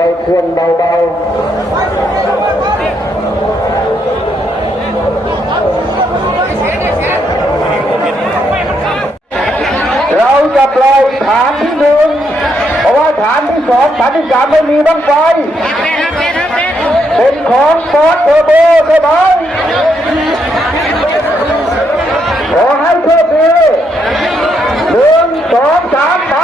คอยเคลื่อนเบาๆ เราจะปล่อยฐานที่หนึ่งเพราะว่าฐานที่สองฐานที่สามไม่มีบ้างไฟเป็นของฟอสเทอร์โบใช่ไหมขอให้โชคดีหนึ่งสองสามไป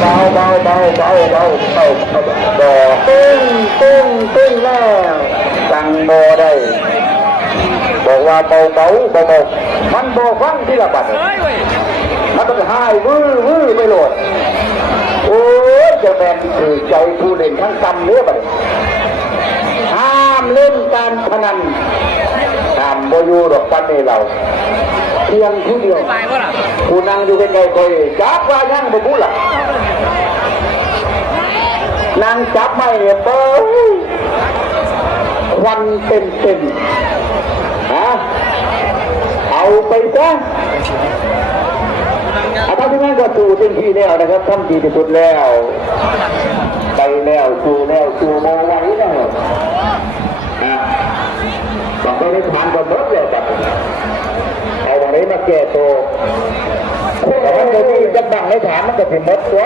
เบา เบาเบาเบาเบาเบาเบาบอตึ้งตึ้งตึ้งแล้วสั่งโมได้บอกว่าเบาเบาเบาเบามันบอฟังที่ละบัดมันต้องหายวื้อวื้อไม่โหลดโอ้ยจะแมนคือใจผู้เล่นทั้งกำเนื้อไปห้ามเล่นการพนันห้ามโมยูดอกปันในเรา เพียงผู้เดียวผู้นั่งอยู่ใกล้ๆคอยจับว่ายังบ่พูดล่ะนั่งจับไม่เนี่ยเปิ้ลควันเต็มเต็มๆฮะเอาไปซะอาท่านที่นั่นก็สู่เต็มที่แล้วนะครับทำดีที่สุดแล้ว ไปแล้วสู่แล้วสู่โมไว้แล้ว แก้ตัวแต่มันจะมีจะบังในฐานมันก็ถึงหมดตัว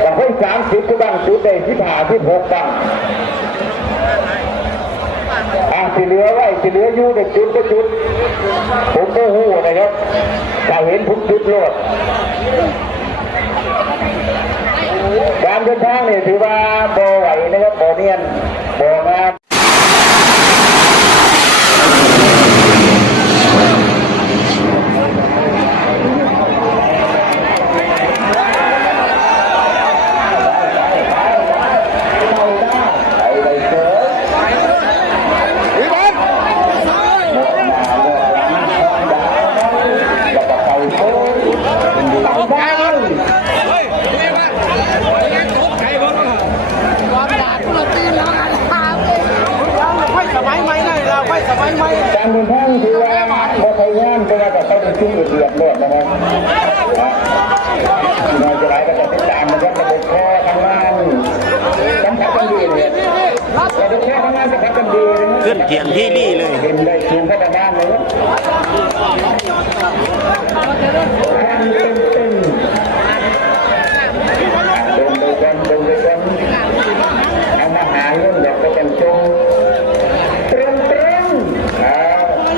แต่ให้สามสิบก็บังสุดได้ที่ผ่าที่หกบังอะที่เหลือไว้ที่เหลืออยู่ในจุดก็จุด ผมก็หูนะครับถ้าเห็นผมจุดโลดการเดินทางเนี่ยถือว่าโบไหวนะครับโบเนียนโบงาม ไปเลยเจอแล้วก็ไปโอ้ยไปได้ สมัยใหม่เลยเราค่อยสมัยใหม่ การเดินทางถือว่าพอใช้งานเป็น ว่าจะต้องเป็นชิ้นละเอียดเลยนะครับเราจะไหลก็จะติดตามนะครับระบบคอทำงานสัมผัสกันดีเลยระบบคอทำงานสัมผัสกันดีนะขึ้นเถียงที่รี่เลยเห็นได้สูงพัฒนาเลยนะทางเต็มเต็มเดินไปกันเดินไปกันเอามาหาเงินเดี๋ยวก็เป็นจงเตรียมเตรียมอ่า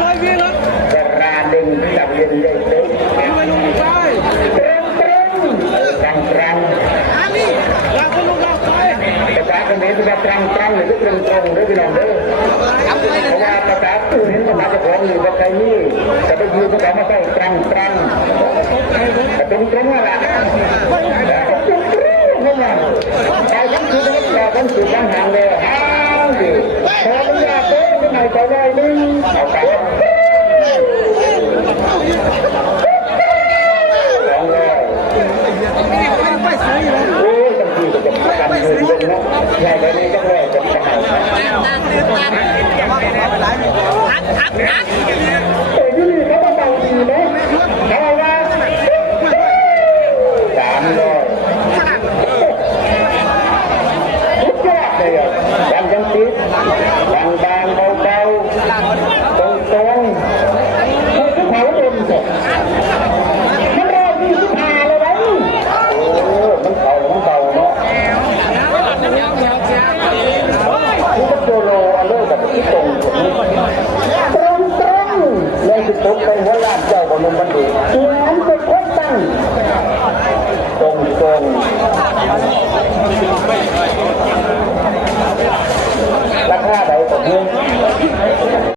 ร้อยวิแล้ว กระราดึงจับเย็นได้ตึ๊ก ไม่ลงไป เตรียมเตรียมตรังตรัง อันนี้เราคนลงเราไป ภาษาเขมรภาษาตรังตรังหรือตรงตรงหรือพี่น้องเด้อเพราะว่าภาษาอื่นเห็นภาษาเจ้าของอยู่ภาษานี้แต่ ไปยืนภาษาไม่ใช่ตรงตรงแต่ตรงตรงนั่นแหละ ตรงตรงในสุลยคือตรงไปหัวลากเจ้าของมันมันดีเหมืนเป็นคนตั้งตรงตรง